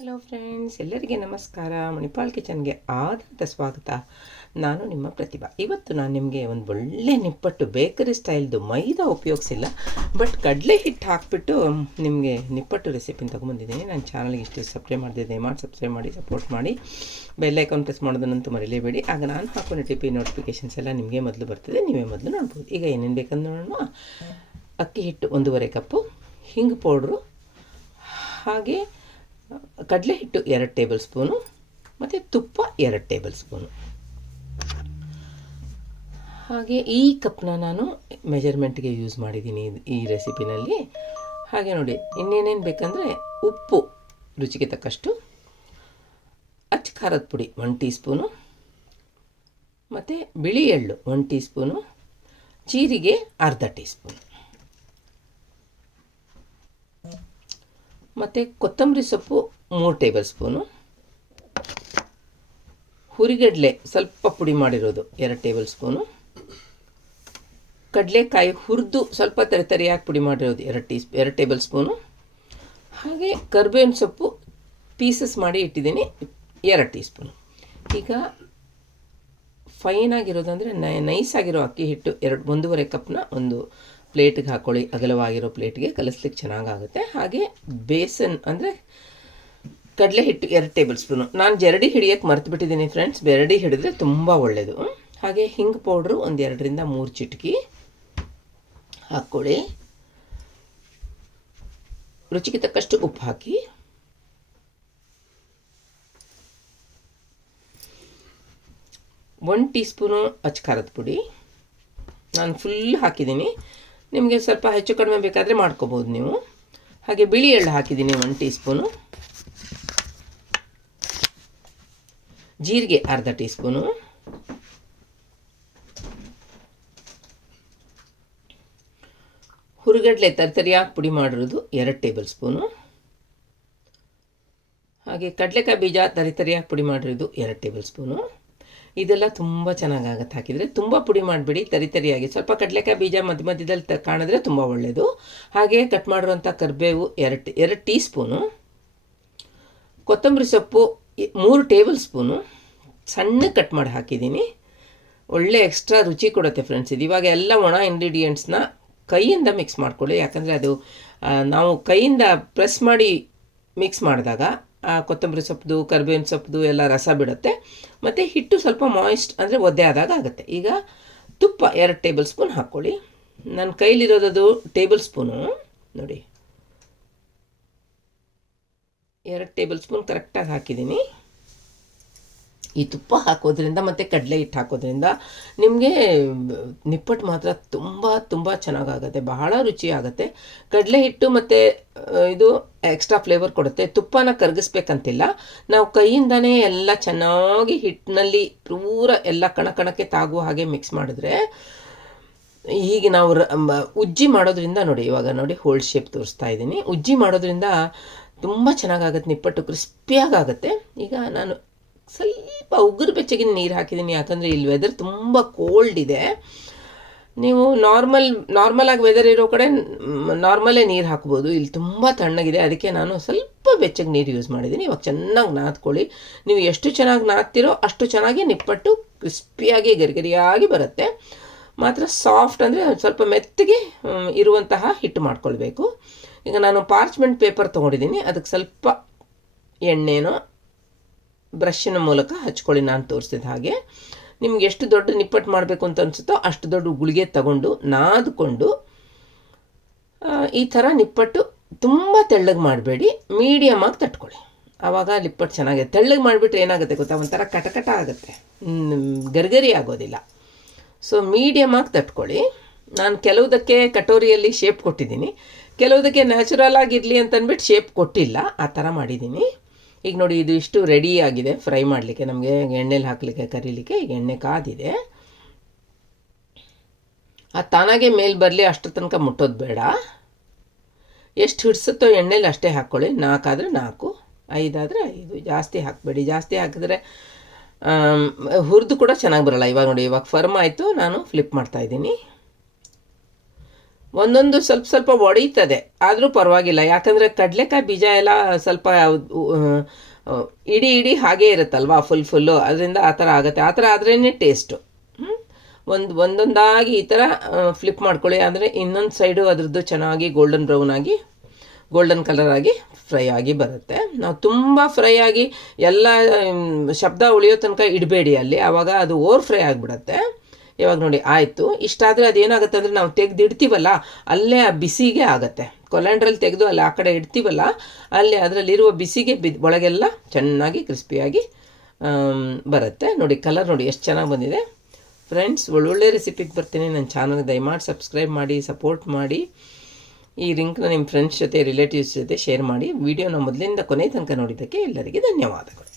Hello friends ಎಲ್ಲರಿಗೆ ನಮಸ್ಕಾರ. ಮಣಿಪಾಲ್ ಕಿಚನ್ಗೆ ಆದಂಥ ಸ್ವಾಗತ. ನಾನು ನಿಮ್ಮ ಪ್ರತಿಭಾ. ಇವತ್ತು ನಾನು ನಿಮಗೆ ಒಂದು ಒಳ್ಳೆ ನಿಪ್ಪಟ್ಟು ಬೇಕರಿ ಸ್ಟೈಲ್ದು ಮೈದಾ ಉಪಯೋಗಿಸಿಲ್ಲ, ಬಟ್ ಕಡಲೆ ಹಿಟ್ಟು ಹಾಕಿಬಿಟ್ಟು ನಿಮಗೆ ನಿಪ್ಪಟ್ಟು ರೆಸಿಪಿನ ತೊಗೊಂಬಂದಿದ್ದೀನಿ. ನನ್ನ ಚಾನಲ್ಗೆ ಇಷ್ಟು ಸಬ್ಸ್ಕ್ರೈಬ್ ಮಾಡಿದ್ದೆ ಮಾಡಿ ಸಬ್ಸ್ಕ್ರೈಬ್ ಮಾಡಿ, ಸಪೋರ್ಟ್ ಮಾಡಿ. ಬೆಲ್ ಐಕಾನ್ ಪ್ರೆಸ್ ಮಾಡೋದನ್ನಂತೂ ಮರಿಲೇಬೇಡಿ. ಆಗ ನಾನು ಹಾಕೋ ಟಿಪಿ ನೋಟಿಫಿಕೇಷನ್ಸ್ ಎಲ್ಲ ನಿಮಗೆ ಮೊದಲು ಬರ್ತದೆ, ನೀವೇ ಮೊದಲು ನೋಡ್ಬೋದು. ಈಗ ಏನೇನು ಬೇಕಂತ ನೋಡೋಣ. ಅಕ್ಕಿ ಹಿಟ್ಟು ಒಂದೂವರೆ ಕಪ್ಪು, ಹಿಂಗೆ ಪೌಡ್ರು, ಹಾಗೆ ಕಡಲೆ ಹಿಟ್ಟು ಎರಡು ಟೇಬಲ್ ಸ್ಪೂನು, ಮತ್ತು ತುಪ್ಪ ಎರಡು ಟೇಬಲ್ ಸ್ಪೂನು. ಹಾಗೆ ಈ ಕಪ್ನ ನಾನು ಮೆಜರ್ಮೆಂಟ್ಗೆ ಯೂಸ್ ಮಾಡಿದ್ದೀನಿ ಈ ರೆಸಿಪಿನಲ್ಲಿ. ಹಾಗೆ ನೋಡಿ, ಇನ್ನೇನೇನು ಬೇಕಂದರೆ ಉಪ್ಪು, ರುಚಿಗೆ ತಕ್ಕಷ್ಟು. ಅಚ್ಚ ಖಾರದ ಪುಡಿ ಒನ್ ಟೀ ಸ್ಪೂನು ಮತ್ತು ಬಿಳಿ ಎಳ್ಳು ಒನ್ ಟೀ ಸ್ಪೂನು ಜೀರಿಗೆ ಅರ್ಧ ಟೀ ಸ್ಪೂನು ಮತ್ತು ಕೊತ್ತಂಬರಿ ಸೊಪ್ಪು ಮೂರು ಟೇಬಲ್ ಸ್ಪೂನು. ಹುರಿಗಡಲೆ ಸ್ವಲ್ಪ ಪುಡಿ ಮಾಡಿರೋದು ಎರಡು ಟೇಬಲ್ ಸ್ಪೂನು. ಕಡಲೆಕಾಯಿ ಹುರಿದು ಸ್ವಲ್ಪ ತರಿ ತರಿಯಾಗಿ ಪುಡಿ ಮಾಡಿರೋದು ಎರಡು ಟೀ ಎರಡು ಟೇಬಲ್ ಸ್ಪೂನು. ಹಾಗೆ ಕರ್ಬೇವಿನ ಸೊಪ್ಪು ಪೀಸಸ್ ಮಾಡಿ ಇಟ್ಟಿದ್ದೀನಿ ಎರಡು ಟೀ ಸ್ಪೂನು. ಈಗ ಫೈನ್ ಆಗಿರೋದಂದರೆ ನೈಸ್ ಆಗಿರೋ ಅಕ್ಕಿ ಹಿಟ್ಟು ಎರಡು, ಒಂದೂವರೆ ಕಪ್ನ ಒಂದು ಪ್ಲೇಟ್ಗೆ ಹಾಕ್ಕೊಳ್ಳಿ ಅಗಲವಾಗಿರೋ ಪ್ಲೇಟ್ಗೆ ಕಲಿಸ್ಲಿಕ್ಕೆ ಚೆನ್ನಾಗಾಗುತ್ತೆ. ಹಾಗೆ ಬೇಸನ್ ಅಂದರೆ ಕಡಲೆ ಹಿಟ್ಟು ಎರಡು ಟೇಬಲ್ ಸ್ಪೂನು. ನಾನು ಜರಡಿ ಹಿಡಿಯೋಕ್ಕೆ ಮರ್ತು ಬಿಟ್ಟಿದ್ದೀನಿ ಫ್ರೆಂಡ್ಸ್ ಬೆರಡಿ ಹಿಡಿದ್ರೆ ತುಂಬ ಒಳ್ಳೆಯದು ಹಾಗೆ ಹಿಂಗೆ ಪೌಡ್ರು ಒಂದು ಎರಡರಿಂದ ಮೂರು ಚಿಟಕಿ ಹಾಕ್ಕೊಳ್ಳಿ. ರುಚಿಗೆ ತಕ್ಕಷ್ಟು ಉಪ್ಪು ಹಾಕಿ. ಒನ್ ಟೀ ಸ್ಪೂನು ಅಚ್ಚ ಖಾರದ ಪುಡಿ. ನಾನು ಫುಲ್ ಹಾಕಿದ್ದೀನಿ. ನಿಮಗೆ ಸ್ವಲ್ಪ ಹೆಚ್ಚು ಕಡಿಮೆ ಬೇಕಾದರೆ ಮಾಡ್ಕೋಬೋದು ನೀವು. ಹಾಗೆ ಬಿಳಿ ಎಳ್ಳು ಹಾಕಿದ್ದೀನಿ ಒನ್ ಟೀ ಸ್ಪೂನು ಜೀರಿಗೆ ಅರ್ಧ ಟೀ ಸ್ಪೂನು ಹುರುಗಡ್ಲೆ ತರಿತರಿಯಾಗಿ ಪುಡಿ ಮಾಡಿರೋದು ಎರಡು ಟೇಬಲ್ ಸ್ಪೂನು. ಹಾಗೆ ಕಡಲೆಕಾಯಿ ಬೀಜ ತರಿತರಿಯಾಗಿ ಪುಡಿ ಮಾಡಿರೋದು ಎರಡು ಟೇಬಲ್ ಸ್ಪೂನು. ಇದೆಲ್ಲ ತುಂಬ ಚೆನ್ನಾಗಾಗತ್ತೆ. ಹಾಕಿದರೆ ತುಂಬ ಪುಡಿ ಮಾಡಿಬಿಡಿ ತರಿ ತರಿಯಾಗಿ ಸ್ವಲ್ಪ ಕಡಲೆಕಾಯಿ ಬೀಜ ಮಧ್ಯ ಮಧ್ಯದಲ್ಲಿ ತ, ಕಾಣಿದ್ರೆ ತುಂಬ ಒಳ್ಳೆಯದು ಹಾಗೆ ಕಟ್ ಮಾಡಿರುವಂಥ ಕರಿಬೇವು ಎರಡು ಎರಡು ಟೀ ಸ್ಪೂನು ಕೊತ್ತಂಬರಿ ಸೊಪ್ಪು ಮೂರು ಟೇಬಲ್ ಸ್ಪೂನು. ಸಣ್ಣ ಕಟ್ ಮಾಡಿ ಹಾಕಿದ್ದೀನಿ. ಒಳ್ಳೆ ಎಕ್ಸ್ಟ್ರಾ ರುಚಿ ಕೊಡುತ್ತೆ ಫ್ರೆಂಡ್ಸ್ ಇದು. ಇವಾಗ ಎಲ್ಲ ಒಣ ಇಂಗ್ರೀಡಿಯೆಂಟ್ಸ್ನ ಕೈಯಿಂದ ಮಿಕ್ಸ್ ಮಾಡ್ಕೊಳ್ಳಿ. ಯಾಕಂದರೆ ಅದು ನಾವು ಕೈಯಿಂದ ಪ್ರೆಸ್ ಮಾಡಿ ಮಿಕ್ಸ್ ಮಾಡಿದಾಗ ಕೊತ್ತಂಬರಿ ಸೊಪ್ಪು ಕರಿಬೇವಿನ ಸೊಪ್ಪು ಎಲ್ಲ ರಸ ಬಿಡುತ್ತೆ. ಮತ್ತು ಹಿಟ್ಟು ಸ್ವಲ್ಪ ಮಾಯಿಸ್ಟ್ ಅಂದರೆ ಒದ್ದೆ ಆದಾಗ ಆಗುತ್ತೆ. ಈಗ ತುಪ್ಪ ಎರಡು ಟೇಬಲ್ ಸ್ಪೂನ್ ಹಾಕ್ಕೊಳ್ಳಿ. ನನ್ನ ಕೈಲಿರೋದದು ಟೇಬಲ್ ಸ್ಪೂನು ನೋಡಿ. ಎರಡು ಟೇಬಲ್ ಸ್ಪೂನ್ ಕರೆಕ್ಟಾಗಿ ಹಾಕಿದ್ದೀನಿ. ಈ ತುಪ್ಪ ಹಾಕೋದ್ರಿಂದ ಮತ್ತು ಕಡಲೆ ಹಿಟ್ಟು ಹಾಕೋದ್ರಿಂದ ನಿಮಗೆ ನಿಪ್ಪಟ್ಟು ಮಾತ್ರ ತುಂಬ ತುಂಬ ಚೆನ್ನಾಗಾಗತ್ತೆ, ಬಹಳ ರುಚಿ ಆಗುತ್ತೆ ಕಡಲೆ ಹಿಟ್ಟು ಮತ್ತು ಇದು ಎಕ್ಸ್ಟ್ರಾ ಫ್ಲೇವರ್ ಕೊಡುತ್ತೆ. ತುಪ್ಪನ ಕರಗಿಸ್ಬೇಕಂತಿಲ್ಲ. ನಾವು ಕೈಯಿಂದನೇ ಎಲ್ಲ ಚೆನ್ನಾಗಿ ಹಿಟ್ಟಿನಲ್ಲಿ ಪೂರ ಎಲ್ಲ ಕಣ ಕಣಕ್ಕೆ ತಾಗುವ ಹಾಗೆ ಮಿಕ್ಸ್ ಮಾಡಿದ್ರೆ ಹೀಗೆ ನಾವು ಉಜ್ಜಿ ಮಾಡೋದ್ರಿಂದ ನೋಡಿ, ಇವಾಗ ನೋಡಿ ಹೋಲ್ಡ್ ಶೇಪ್ ತೋರಿಸ್ತಾ ಇದ್ದೀನಿ. ಉಜ್ಜಿ ಮಾಡೋದ್ರಿಂದ ತುಂಬ ಚೆನ್ನಾಗಾಗುತ್ತೆ, ನಿಪ್ಪಟ್ಟು ಕ್ರಿಸ್ಪಿಯಾಗುತ್ತೆ ಈಗ ನಾನು ಸ್ವಲ್ಪ ಉಗುರು ಬೆಚ್ಚಗಿನ ನೀರು ಹಾಕಿದ್ದೀನಿ ಯಾಕಂದರೆ ಇಲ್ಲಿ ವೆದರ್ ತುಂಬ ಕೋಲ್ಡ್ ಇದೆ. ನೀವು ನಾರ್ಮಲ್ ಆಗಿ ವೆದರ್ ಇರೋ ಕಡೆ ನಾರ್ಮಲೇ ನೀರು ಹಾಕ್ಬೋದು. ಇಲ್ಲಿ ತುಂಬ ತಣ್ಣಗಿದೆ. ಅದಕ್ಕೆ ನಾನು ಸ್ವಲ್ಪ ಬೆಚ್ಚಗೆ ನೀರು ಯೂಸ್ ಮಾಡಿದ್ದೀನಿ ಇವಾಗ ಚೆನ್ನಾಗಿ ನಾದ್ಕೊಳ್ಳಿ ನೀವು ಎಷ್ಟು ಚೆನ್ನಾಗಿ ನಾದ್ತಿರೋ ಅಷ್ಟು ಚೆನ್ನಾಗಿ ನಿಪ್ಪಟ್ಟು ಕ್ರಿಸ್ಪಿಯಾಗಿ ಗರಿಗರಿಯಾಗಿ ಬರುತ್ತೆ. ಮಾತ್ರ ಸಾಫ್ಟ್ ಅಂದರೆ ಸ್ವಲ್ಪ ಮೆತ್ತಗೆ ಇರುವಂತಹ ಹಿಟ್ಟು ಮಾಡ್ಕೊಳ್ಬೇಕು. ಈಗ ನಾನು ಪಾರ್ಚ್ಮೆಂಟ್ ಪೇಪರ್ ತೊಗೊಂಡಿದ್ದೀನಿ ಅದಕ್ಕೆ ಸ್ವಲ್ಪ ಎಣ್ಣೆನೋ ಬ್ರಷಿನ ಮೂಲಕ ಹಚ್ಕೊಳ್ಳಿ, ನಾನು ತೋರಿಸಿದ ಹಾಗೆ. ನಿಮ್ಗೆ ಎಷ್ಟು ದೊಡ್ಡ ನಿಪ್ಪಟ್ಟು ಮಾಡಬೇಕು ಅಂತ ಅನಿಸುತ್ತೋ ಅಷ್ಟು ದೊಡ್ಡ ಗುಳಿಗೆ ತಗೊಂಡು ನಾದ್ಕೊಂಡು ಈ ಥರ ನಿಪ್ಪಟ್ಟು ತುಂಬ ತೆಳ್ಳಗೆ ಮಾಡಬೇಡಿ. ಮೀಡಿಯಮಾಗಿ ತಟ್ಕೊಳ್ಳಿ. ಆವಾಗ ನಿಪ್ಪಟ್ಟು ಚೆನ್ನಾಗಿದೆ ತೆಳ್ಳಗೆ ಮಾಡಿಬಿಟ್ರೆ ಏನಾಗುತ್ತೆ ಗೊತ್ತಾ? ಒಂಥರ ಕಟಕಟ ಆಗುತ್ತೆ. ಗರಿಗರಿ ಆಗೋದಿಲ್ಲ. ಸೊ ಮೀಡಿಯಮಾಗಿ ತಟ್ಕೊಳ್ಳಿ. ನಾನು ಕೆಲವುದಕ್ಕೆ ಕಟೋರಿಯಲ್ಲಿ ಶೇಪ್ ಕೊಟ್ಟಿದ್ದೀನಿ. ಕೆಲವುದಕ್ಕೆ ನ್ಯಾಚುರಲ್ ಆಗಿರಲಿ ಅಂತಂದ್ಬಿಟ್ಟು ಶೇಪ್ ಕೊಟ್ಟಿಲ್ಲ. ಆ ಥರ ಮಾಡಿದ್ದೀನಿ. ಈಗ ನೋಡಿ, ಇದು ಇಷ್ಟು ರೆಡಿ ಆಗಿದೆ. ಫ್ರೈ ಮಾಡಲಿಕ್ಕೆ ನಮಗೆ ಎಣ್ಣೆಲಿ ಹಾಕಲಿಕ್ಕೆ, ಕರೀಲಿಕ್ಕೆ ಈಗ ಎಣ್ಣೆ ಕಾದಿದೆ. ಆ ತಾನಾಗೆ ಮೇಲೆ ಬರಲಿ ಅಷ್ಟು ತನಕ ಮುಟ್ಟೋದು ಬೇಡ. ಎಷ್ಟು ಹಿಡಿಸುತ್ತೋ ಎಣ್ಣೆಲಿ ಅಷ್ಟೇ ಹಾಕ್ಕೊಳ್ಳಿ ನಾಲ್ಕಾದರೆ ನಾಲ್ಕು, ಐದಾದರೆ ಐದು. ಜಾಸ್ತಿ ಹಾಕಬೇಡಿ. ಜಾಸ್ತಿ ಹಾಕಿದ್ರೆ ಹುರಿದು ಕೂಡ ಚೆನ್ನಾಗಿ ಬರೋಲ್ಲ. ಇವಾಗ ನೋಡಿ, ಇವಾಗ ಫರ್ಮ್ ಆಯಿತು. ನಾನು ಫ್ಲಿಪ್ ಮಾಡ್ತಾಯಿದ್ದೀನಿ ಒಂದೊಂದು ಸ್ವಲ್ಪ ಸ್ವಲ್ಪ ಒಡೀತದೆ ಆದರೂ ಪರವಾಗಿಲ್ಲ. ಯಾಕಂದರೆ ಕಡಲೆಕಾಯಿ ಬೀಜ ಎಲ್ಲ ಸ್ವಲ್ಪ ಇಡೀ ಇಡೀ ಹಾಗೇ ಇರುತ್ತಲ್ವಾ ಫುಲ್ ಫುಲ್ಲು ಅದರಿಂದ ಆ ಥರ ಆಗುತ್ತೆ. ಆ ಥರ ಆದ್ರೇ ಟೇಸ್ಟು ಒಂದು, ಒಂದೊಂದಾಗಿ ಈ ಥರ ಫ್ಲಿಪ್ ಮಾಡ್ಕೊಳ್ಳಿ. ಅಂದರೆ ಇನ್ನೊಂದು ಸೈಡು ಅದರದ್ದು ಚೆನ್ನಾಗಿ ಗೋಲ್ಡನ್ ಬ್ರೌನ್ ಆಗಿ ಗೋಲ್ಡನ್ ಕಲರ್ ಆಗಿ ಫ್ರೈ ಆಗಿ ಬರುತ್ತೆ. ನಾವು ತುಂಬ ಫ್ರೈ ಆಗಿ ಎಲ್ಲ ಶಬ್ದ ಉಳಿಯೋ ತನಕ ಇಡಬೇಡಿ ಅಲ್ಲಿ. ಆವಾಗ ಅದು ಓವರ್ ಫ್ರೈ ಆಗಿಬಿಡತ್ತೆ. ಇವಾಗ ನೋಡಿ, ಆಯಿತು. ಇಷ್ಟಾದರೆ ಅದೇನಾಗುತ್ತೆ ಅಂದರೆ ನಾವು ತೆಗೆದು ಇಡ್ತೀವಲ್ಲ ಅಲ್ಲೇ ಆ ಬಿಸಿಗೆ ಆಗುತ್ತೆ. ಕೊಲ್ಯಾಂಡ್ರಲ್ಲಿ ತೆಗೆದು ಅಲ್ಲಿ ಆ ಕಡೆ ಇಡ್ತೀವಲ್ಲ, ಅಲ್ಲಿ ಅದರಲ್ಲಿರುವ ಬಿಸಿಗೆ ಬಿ ಒಳಗೆಲ್ಲ ಚೆನ್ನಾಗಿ ಕ್ರಿಸ್ಪಿಯಾಗಿ ಬರುತ್ತೆ. ನೋಡಿ, ಕಲರ್ ನೋಡಿ, ಎಷ್ಟು ಚೆನ್ನಾಗಿ ಬಂದಿದೆ. ಫ್ರೆಂಡ್ಸ್, ಒಳ್ಳೊಳ್ಳೆ ರೆಸಿಪಿಗೆ ಬರ್ತೀನಿ. ನನ್ನ ಚಾನಲ್ಗೆ ದಯಮಾಡಿ ಸಬ್ಸ್ಕ್ರೈಬ್ ಮಾಡಿ, ಸಪೋರ್ಟ್ ಮಾಡಿ. ಈ ಲಿಂಕ್ನ ನಿಮ್ಮ ಫ್ರೆಂಡ್ಸ್ ಜೊತೆ, ರಿಲೇಟಿವ್ಸ್ ಜೊತೆ ಶೇರ್ ಮಾಡಿ. ವಿಡಿಯೋನ ಮೊದಲಿಂದ ಕೊನೆ ತನಕ ನೋಡಿದ್ದಕ್ಕೆ ಎಲ್ಲರಿಗೆ ಧನ್ಯವಾದಗಳು.